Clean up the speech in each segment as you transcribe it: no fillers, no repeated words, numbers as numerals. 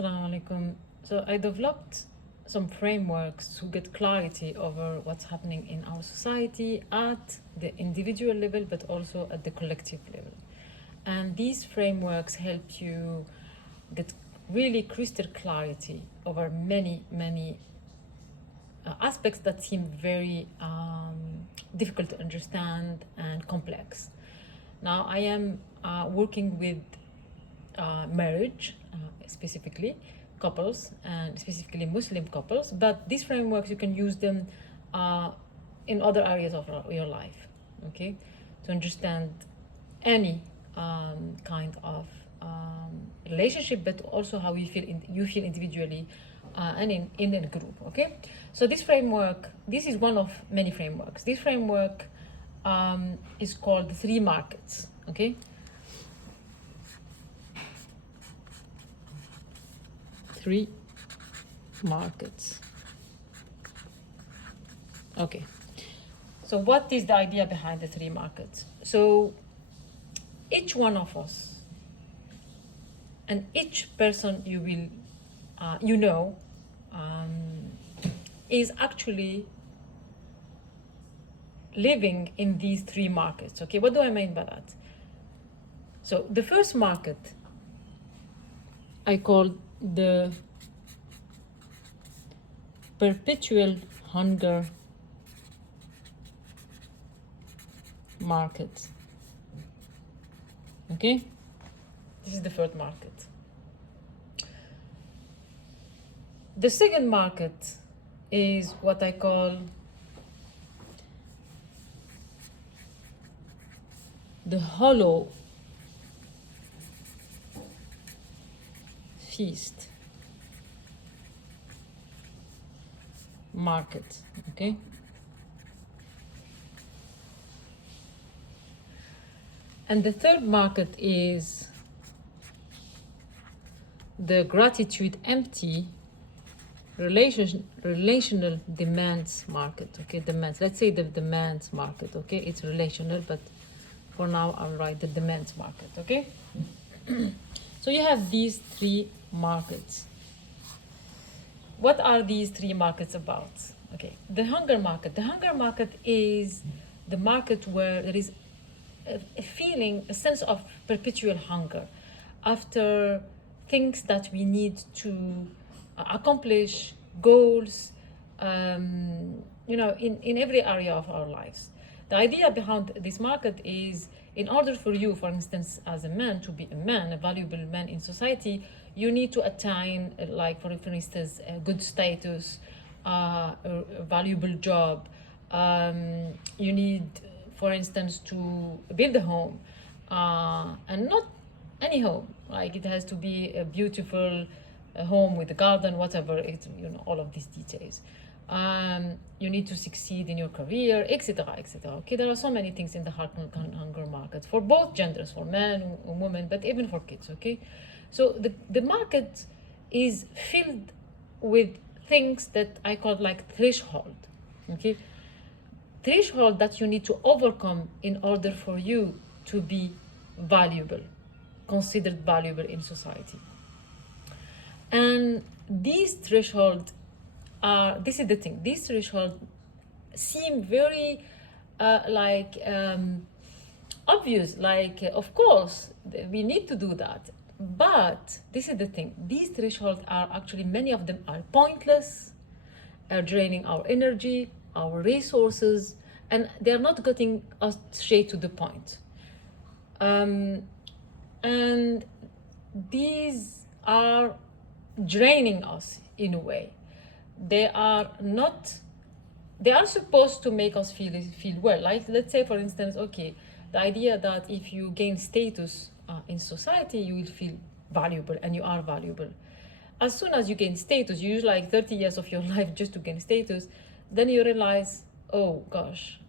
Assalamu alaikum. So I developed some frameworks to get clarity over what's happening in our society at the individual level, but also at the collective level. And these frameworks help you get really crystal clarity over many aspects that seem very difficult to understand and complex. Now I am working with marriage, specifically couples, and specifically Muslim couples. But these frameworks, you can use them in other areas of your life, okay, to understand any kind of relationship, but also how you feel individually and in a group. Okay, so this is one of many frameworks. This framework is called the three markets. Okay, three markets. Okay, so what is the idea behind the three markets? So each one of us and each person is actually living in these three markets. Okay, what do I mean by that? So the first market I call the perpetual hunger market. Okay, this is the first market. The second market is what I call the hollow feast market. Okay, and the third market is the gratitude empty relational demands market. Okay, demands, let's say the demands market. Okay, it's relational, but for now I'll write the demands market. Okay, so you have these three markets. What are these three markets about? Okay, the hunger market is the market where there is a sense of perpetual hunger after things that we need to accomplish, goals, in every area of our lives. The idea behind this market is, in order for you, for instance, as a man, to be a valuable man in society, you need to attain, like for instance, a good status, a valuable job. You need, for instance, to build a home, and not any home. Like it has to be a beautiful home with a garden, whatever. It's all of these details. You need to succeed in your career, etc., etc. Okay, there are so many things in the hunger market for both genders, for men or women, but even for kids. Okay, so the market is filled with things that I call like threshold. Okay, threshold that you need to overcome in order for you to be valuable, considered valuable in society. And these thresholds this is the thing, these thresholds seem very obvious, like of course we need to do that, but this is the thing, these thresholds are actually, many of them are pointless, are draining our energy, our resources, and they are not getting us straight to the point. And these are draining us in a way. They are supposed to make us feel well. Like, let's say, for instance, okay, the idea that if you gain status in society, you will feel valuable, and you are valuable. As soon as you gain status, you use like 30 years of your life just to gain status, then you realize, oh gosh,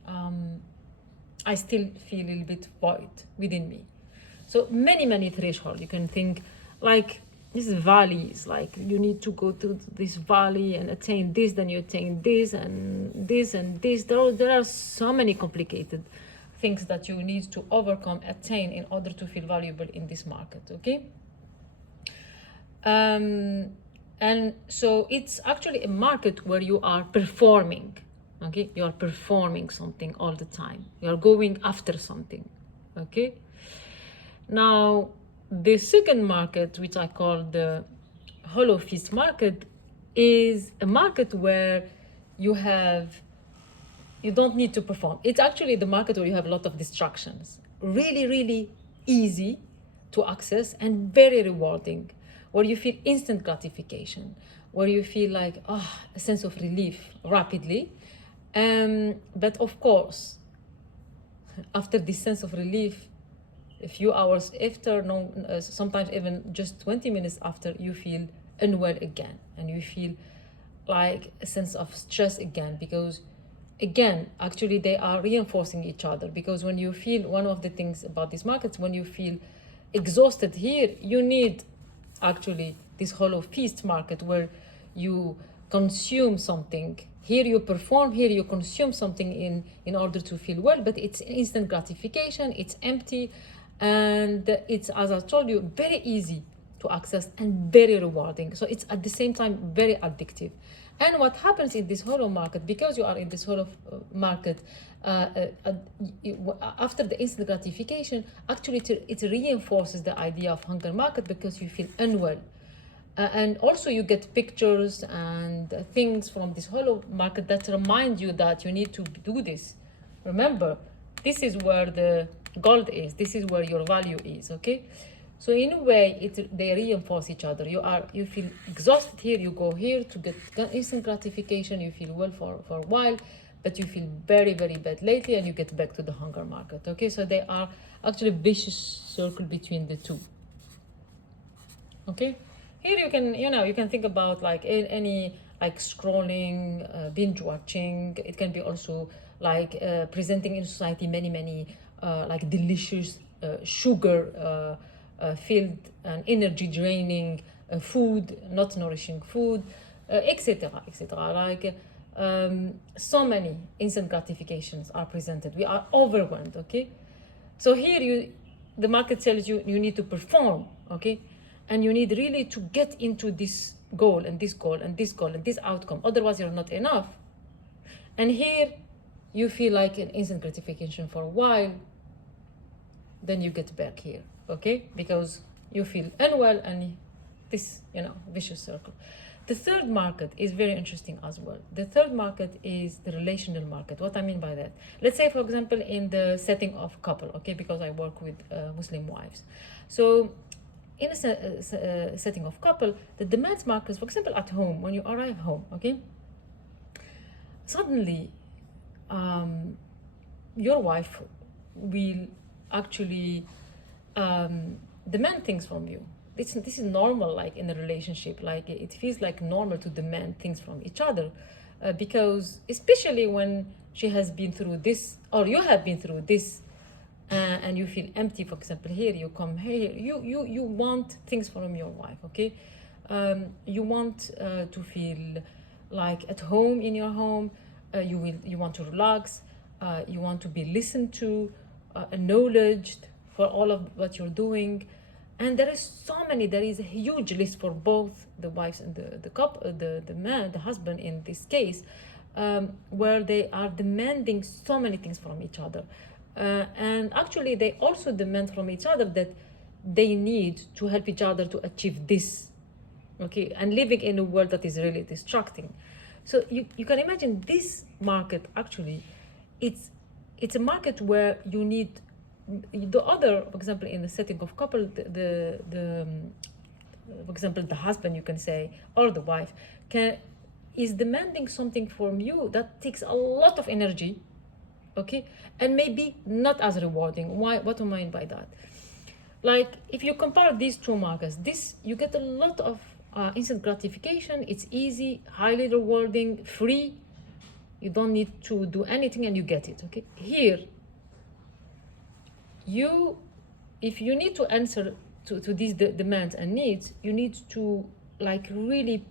I still feel a little bit void within me. So many thresholds. You can think like these valleys, like you need to go to this valley and attain this, then you attain this and this and this. There are so many complicated things that you need to overcome, attain, in order to feel valuable in this market. Okay, And so it's actually a market where you are performing, okay? You are performing something all the time. You are going after something, okay? Now, the second market, which I call the hollow feast market, is a market where you don't need to perform. It's actually the market where you have a lot of distractions. Really, really easy to access and very rewarding, where you feel instant gratification, where you feel like a sense of relief rapidly. But of course, after this sense of relief, a few hours after, sometimes even just 20 minutes after, you feel unwell again, and you feel like a sense of stress again, because again, actually they are reinforcing each other. Because when you feel, one of the things about these markets, when you feel exhausted here, you need actually this hollow feast market where you consume something. Here you perform, here you consume something in order to feel well, but it's instant gratification, it's empty, and it's, as I told you, very easy to access and very rewarding. So it's at the same time very addictive. And what happens in this hollow market, because you are in this hollow market, after the instant gratification, actually it reinforces the idea of hunger market, because you feel unwell. And also you get pictures and things from this hollow market that remind you that you need to do this. Remember, this is where the gold is. This is where your value is, okay? So in a way, they reinforce each other. You feel exhausted here, you go here to get instant gratification, you feel well for a while, but you feel very, very bad lately, and you get back to the hunger market, okay? So they are actually a vicious circle between the two, okay? Here you can think about like any like scrolling, binge watching. It can be also like presenting in society many like delicious sugar filled and energy draining food, not nourishing food, etc. Like so many instant gratifications are presented. We are overwhelmed, okay? So here the market tells you need to perform, okay? And you need really to get into this goal and this goal and this goal and this outcome. Otherwise, you're not enough. And here you feel like an instant gratification for a while. Then you get back here, okay? Because you feel unwell, and this, vicious circle. The third market is very interesting as well. The third market is the relational market. What I mean by that? Let's say, for example, in the setting of couple, okay? Because I work with Muslim wives. So in a setting of couple, the demands markers, for example, at home, when you arrive home, okay, suddenly your wife will actually demand things from you. This is normal, like in a relationship, like it feels like normal to demand things from each other, because especially when she has been through this, or you have been through this, and you feel empty. For example, here you come here, you want things from your wife, okay? You want to feel like at home in your home. You want to relax. You want to be listened to, acknowledged for all of what you're doing. And there is a huge list for both the wives and the couple, the man, the husband in this case, where they are demanding so many things from each other. And actually they also demand from each other that they need to help each other to achieve this, okay? And living in a world that is really distracting. So you can imagine this market, actually, it's a market where you need the other, for example, in the setting of couple, for example, the husband, you can say, or the wife, is demanding something from you that takes a lot of energy, okay, and maybe not as rewarding. What do I mean by that? Like, if you compare these two markets, you get a lot of instant gratification. It's easy, highly rewarding, free. You don't need to do anything, and you get it, okay? Here, if you need to answer to these demands and needs, you need to like really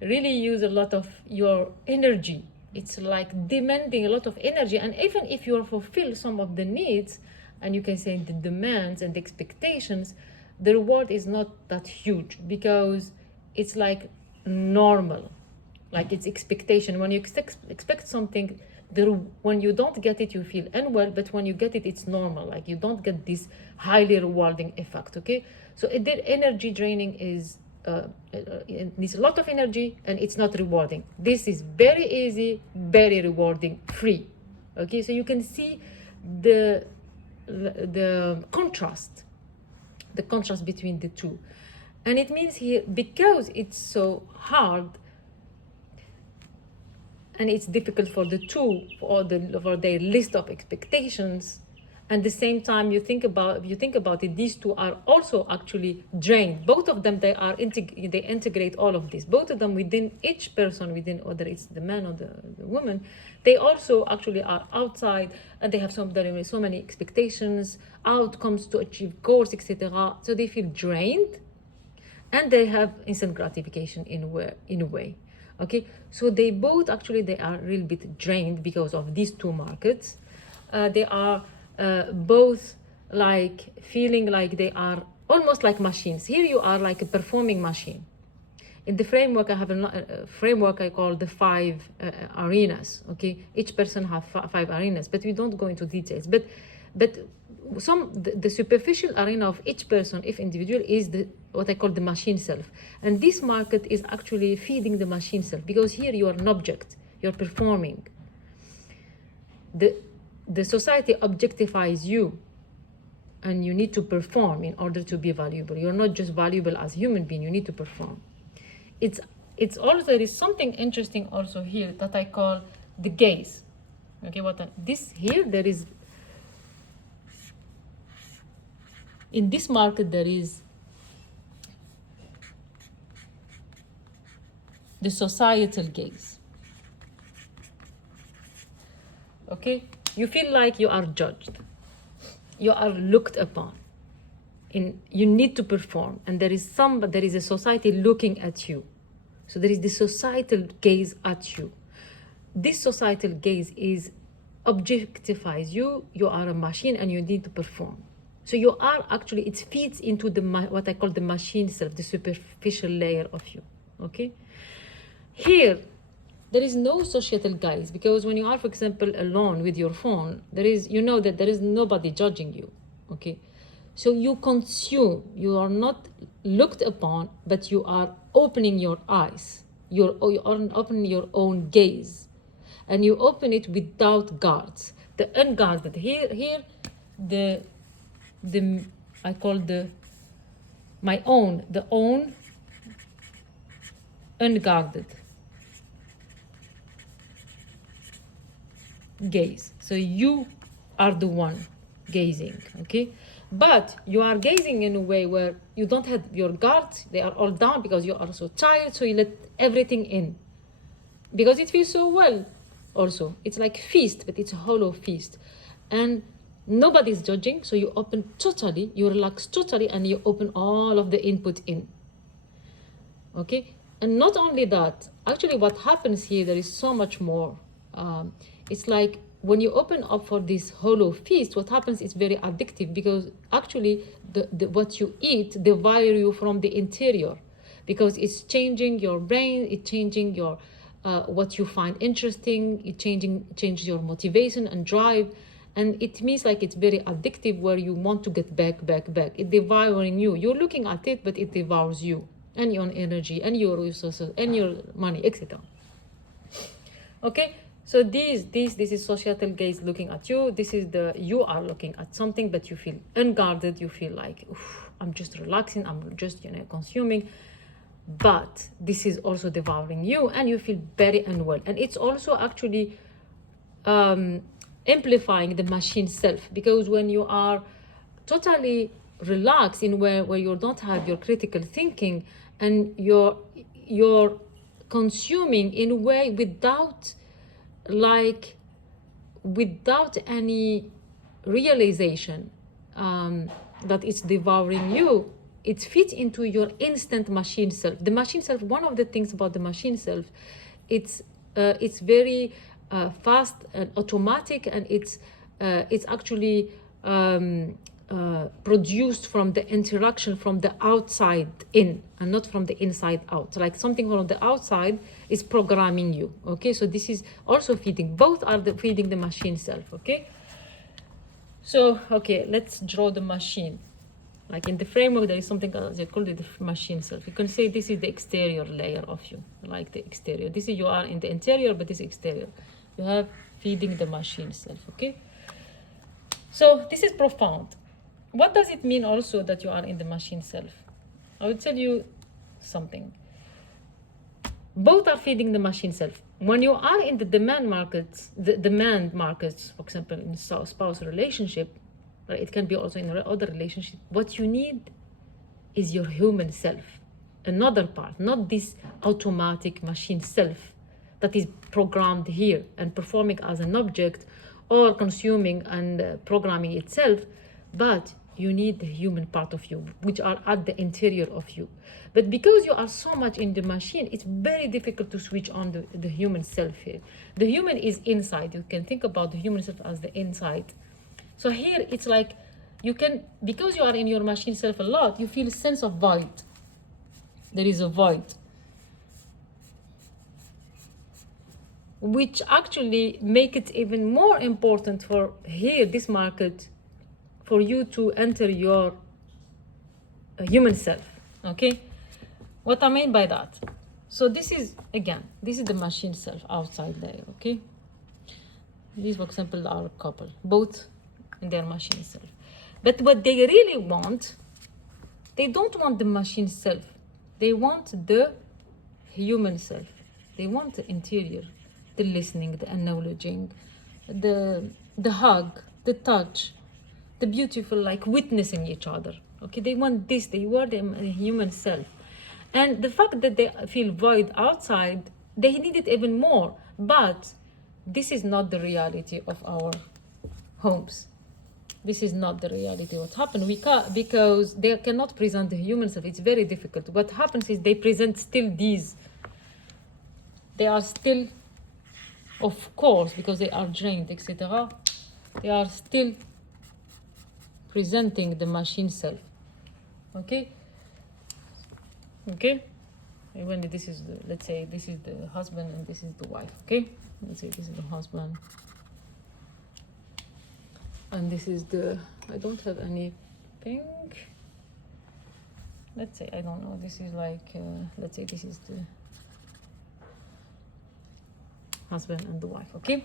really use a lot of your energy. It's like demanding a lot of energy. And even if you fulfill some of the needs, and you can say the demands and the expectations, the reward is not that huge because it's like normal, like it's expectation. When you expect something, when you don't get it, you feel unwell, but when you get it, it's normal. Like you don't get this highly rewarding effect. Okay, so the energy draining is it needs a lot of energy and it's not rewarding. This is very easy, very rewarding, free. Okay, so you can see the contrast, between the two. And it means here, because it's so hard and it's difficult for the two, for their list of expectations, and the same time if you think about it, these two are also actually drained. Both of them, they integrate all of this. Both of them within each person, within, whether it's the man or the woman, they also actually are outside, and they have so many expectations, outcomes to achieve goals, etc. So they feel drained, and they have instant gratification in a way. Okay, so they both actually, they are a little bit drained because of these two markets. They are both like feeling like they are almost like machines. Here you are like a performing machine. In the framework, I have a framework I call the 5 arenas. Okay, each person have 5 arenas, but we don't go into details. But the superficial arena of each person, if individual, is what I call the machine self. And this market is actually feeding the machine self, because here you are an object, you're performing. The society objectifies you, and you need to perform in order to be valuable. You're not just valuable as a human being, you need to perform. It's also, there is something interesting also here that I call the gaze. Okay, there is, in this market, there is the societal gaze. Okay, you feel like you are judged, you are looked upon, you need to perform, and there is a society looking at you. So there is the societal gaze at you. This societal gaze objectifies you. You are a machine and you need to perform. So you are actually, it feeds into what I call the machine self, the superficial layer of you. Okay, here there is no societal gaze, because when you are, for example, alone with your phone, there is nobody judging you. Okay, so you consume, you are not looked upon, but you are opening your eyes. You are opening your own gaze, and you open it without guards. The unguarded, here I call the own unguarded gaze. So you are the one gazing. Okay, but you are gazing in a way where you don't have your guards, they are all down, because you are so tired, so you let everything in, because it feels so well. Also, it's like feast, but it's a hollow feast, and nobody's judging, so you open totally, you relax totally, and you open all of the input in. Okay, and not only that, actually what happens here, there is so much more. It's like when you open up for this hollow feast, what happens is very addictive, because actually what you eat devours you from the interior, because it's changing your brain, it's changing your what you find interesting, it changes your motivation and drive, and it means like it's very addictive, where you want to get back. It's devouring you. You're looking at it, but it devours you and your energy and your resources and your money, etc. Okay, so this is societal gaze looking at you. This is you are looking at something, but you feel unguarded. You feel like, I'm just relaxing, I'm just consuming. But this is also devouring you, and you feel very unwell. And it's also actually amplifying the machine self, because when you are totally relaxed in where you don't have your critical thinking, and you're consuming in a way without any realization that it's devouring you, it fits into your instant machine self. The machine self, one of the things about the machine self, it's very fast and automatic, and it's actually produced from the interaction from the outside in and not from the inside out. Like something from the outside is programming you. Okay, so this is also feeding. Both are feeding the machine self. Okay, so okay, let's draw the machine. Like in the framework, there is something they call it the machine self. You can say this is the exterior layer of you, like the exterior. This is you are in the interior, but this is exterior. You have feeding the machine self. Okay, so this is profound. What does it mean also that you are in the machine self? I will tell you something. Both are feeding the machine self. When you are in the demand markets, for example, in spouse relationship, right, it can be also in other relationship, what you need is your human self, another part, not this automatic machine self that is programmed here and performing as an object or consuming and programming itself, but you need the human part of you, which are at the interior of you. But because you are so much in the machine, it's very difficult to switch on the human self here. The human is inside. You can think about the human self as the inside. So here it's like you can, because you are in your machine self a lot, you feel a sense of void. There is a void, which actually make it even more important for here, this market, for you to enter your human self. Okay, what I mean by that, so this is, again, this is the machine self outside layer. Okay, these, for example, are a couple, both in their machine self. But what they really want, they don't want the machine self, they want the human self. They want the interior, the listening, the acknowledging, the hug, the touch, the beautiful, like witnessing each other. Okay, they want this, they want the human self. And the fact that they feel void outside, they need it even more. But this is not the reality of our homes. This is not the reality. What happened, because they cannot present the human self. It's very difficult. What happens is they present still these. They are still, of course, because they are drained, etc. They are still presenting the machine self. Okay, when this is the, let's say this is the husband and this is the wife. Okay, let's say this is the husband and this is the, I don't have any pink, let's say, I don't know, this is like let's say this is the husband and the wife. Okay,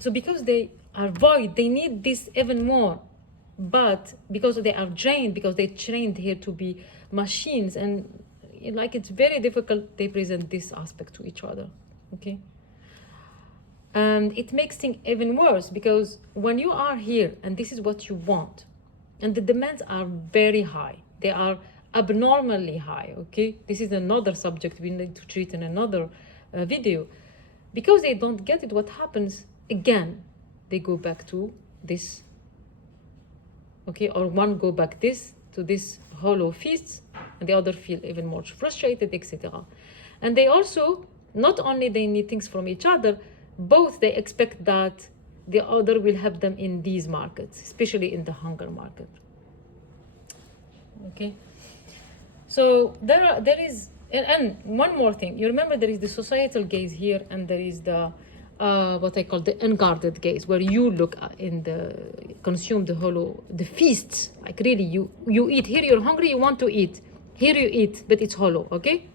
so because they are void, they need this even more. But because they are drained, because they trained here to be machines, and like it's very difficult, they present this aspect to each other. Okay, and it makes things even worse, because when you are here and this is what you want, and the demands are very high, they are abnormally high. Okay, this is another subject we need to treat in another video. Because they don't get it, what happens again, they go back to this. Okay, or one go back to this hollow feast, and the other feel even more frustrated, etc. And they also, not only they need things from each other, both they expect that the other will help them in these markets, especially in the hunger market. Okay, so there is, and one more thing, you remember there is the societal gaze here, and there is the what I call the unguarded gaze, where you look in the, consume the hollow, the feasts, like really you eat. Here you're hungry, you want to eat. Here you eat, but it's hollow. Okay,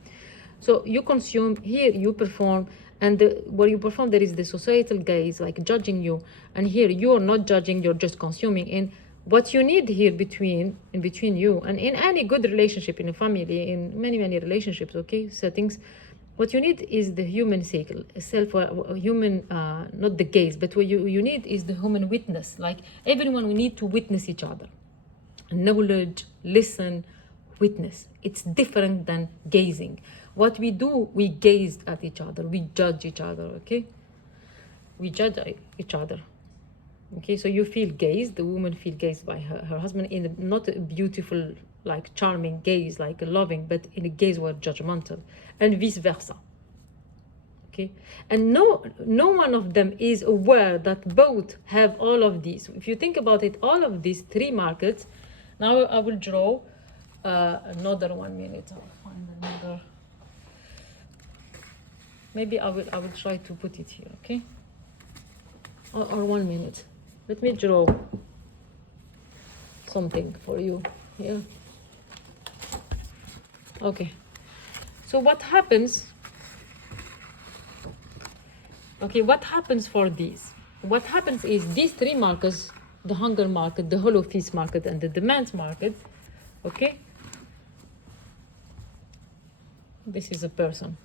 so you consume, here you perform, and where you perform there is the societal gaze, like judging you, and here you're not judging, you're just consuming. And what you need here between you, and in any good relationship, in a family, in many relationships, okay, settings, what you need is the human cycle, human, not the gaze, but what you need is the human witness. Like everyone, we need to witness each other. Knowledge, listen, witness. It's different than gazing. What we do, we gaze at each other, we judge each other, okay? We judge each other. Okay, so you feel gazed, the woman feel gazed by her husband in not a beautiful, like charming gaze, like a loving, but in a gaze where judgmental, and vice versa. okay? And no one of them is aware that both have all of these. If you think about it, all of these three markets. Now I will draw another 1 minute. I'll find another. Maybe I will try to put it here, okay? Or 1 minute. Let me draw something for you here. Okay. So what happens? Okay, what happens for these? What happens is these three markets, the hunger market, the hollow feast market, and the demand market, okay? This is a person.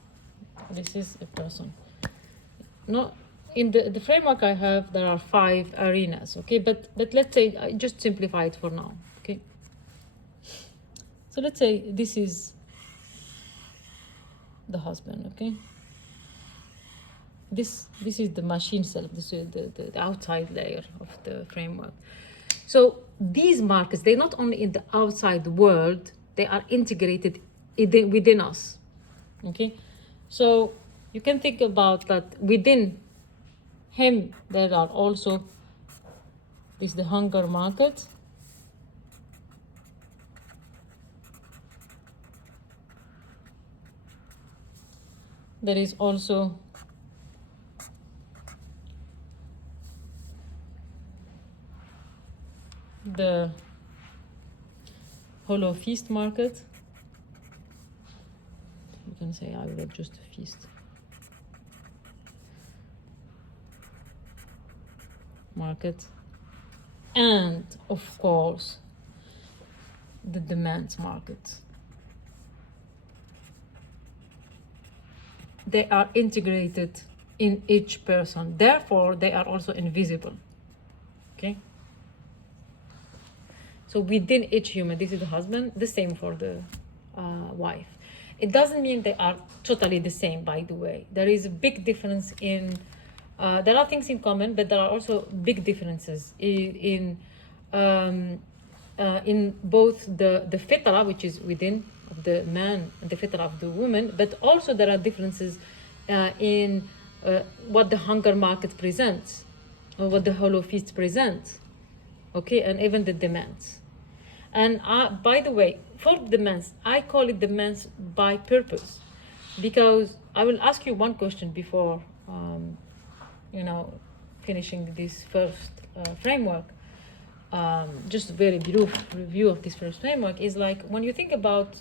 This is a person. No, in the framework I have, there are 5 arenas, okay? But let's say, I just simplify it for now, okay? So let's say this is the husband, okay? This is the machine self. This is the outside layer of the framework. So these markets, they're not only in the outside world, they are integrated within us, okay? So you can think about that within him there are also is the hunger market, there is also the hollow feast market. You can say I will just a feast market, and of course the demand market. They are integrated in each person, therefore they are also invisible, okay? So within each human, this is the husband, the same for the wife. It doesn't mean they are totally the same, by the way. There is a big difference in, there are things in common, but there are also big differences in both the fitra, which is within the man, and the fitra of the woman, but also there are differences in what the hunger market presents, or what the hollow feast presents, okay, and even the demands. And by the way, for the demands, I call it demands by purpose, because I will ask you one question before, finishing this first framework. Just a very brief review of this first framework is like when you think about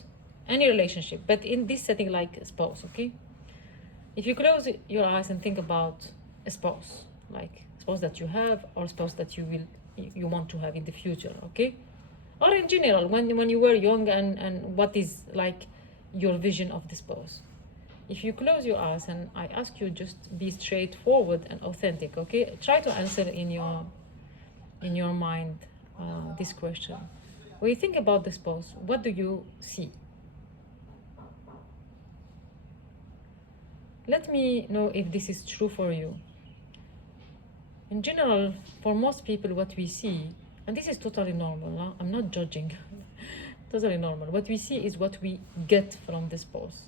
any relationship, but in this setting, like a spouse, okay? If you close your eyes and think about a spouse, like a spouse that you have, or a spouse that you want to have in the future, okay? Or in general, when you were young, and what is like your vision of the spouse. If you close your eyes and I ask you just be straightforward and authentic, okay? Try to answer in your mind this question. When you think about the spouse, what do you see? Let me know if this is true for you. In general, for most people, what we see, and this is totally normal, huh? I'm not judging, totally normal. What we see is what we get from the spouse.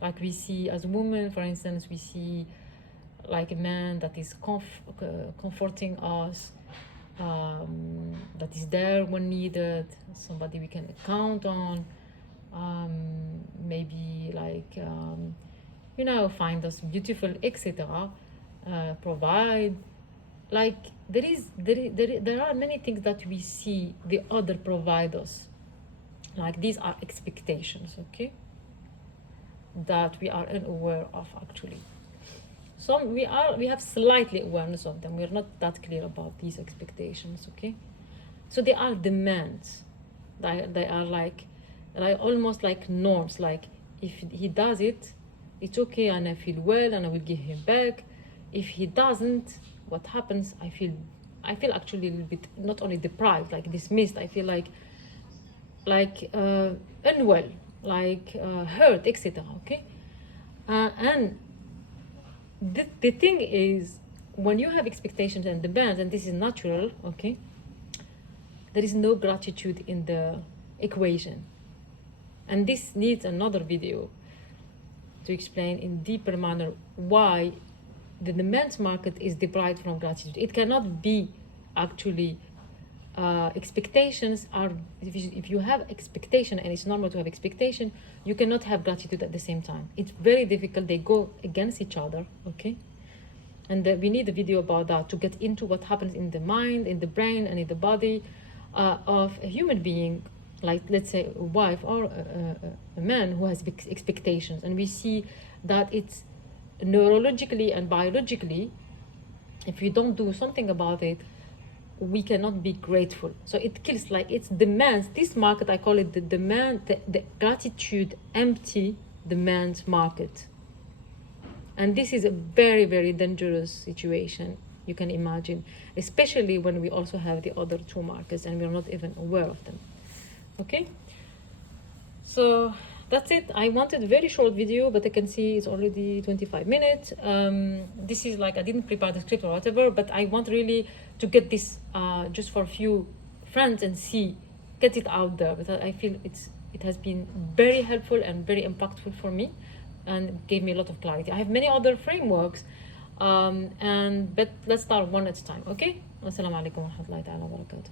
Like we see, as a woman, for instance, we see like a man that is comforting us, that is there when needed, somebody we can count on, maybe like, find us beautiful, etc., provide. Like there are many things that we see the other provide us. Like these are expectations, okay, that we are unaware of actually. Some we have slightly awareness of them. We're not that clear about these expectations, okay? So they are demands. They are almost like norms. Like if he does it, it's okay, and I feel well, and I will give him back. If he doesn't, what happens? I feel actually a little bit not only deprived, like dismissed. I feel like unwell, like hurt, etc. Okay, and the thing is, when you have expectations and demands, and this is natural, okay, there is no gratitude in the equation, and this needs another video. to explain in deeper manner why the demand market is deprived from gratitude. It cannot be actually expectations are, if you have expectation, and it's normal to have expectation, you cannot have gratitude at the same time. It's very difficult. They go against each other. Okay, and we need a video about that to get into what happens in the mind, in the brain, and in the body of a human being, like let's say a wife or a man who has big expectations. And we see that it's neurologically and biologically, if you don't do something about it, we cannot be grateful. So it kills, like it demands. This market, I call it the demand, the gratitude empty demand market. And this is a very, very dangerous situation, you can imagine, especially when we also have the other two markets and we're not even aware of them. Okay, so that's it. I wanted a very short video, but I can see it's already 25 minutes. This is like, I didn't prepare the script or whatever, but I want really to get this just for a few friends and get it out there, because I feel it has been very helpful and very impactful for me, and gave me a lot of clarity. I have many other frameworks, but let's start one at a time. Okay. Assalamu alaikum wa rahmatullahi wa barakatuh.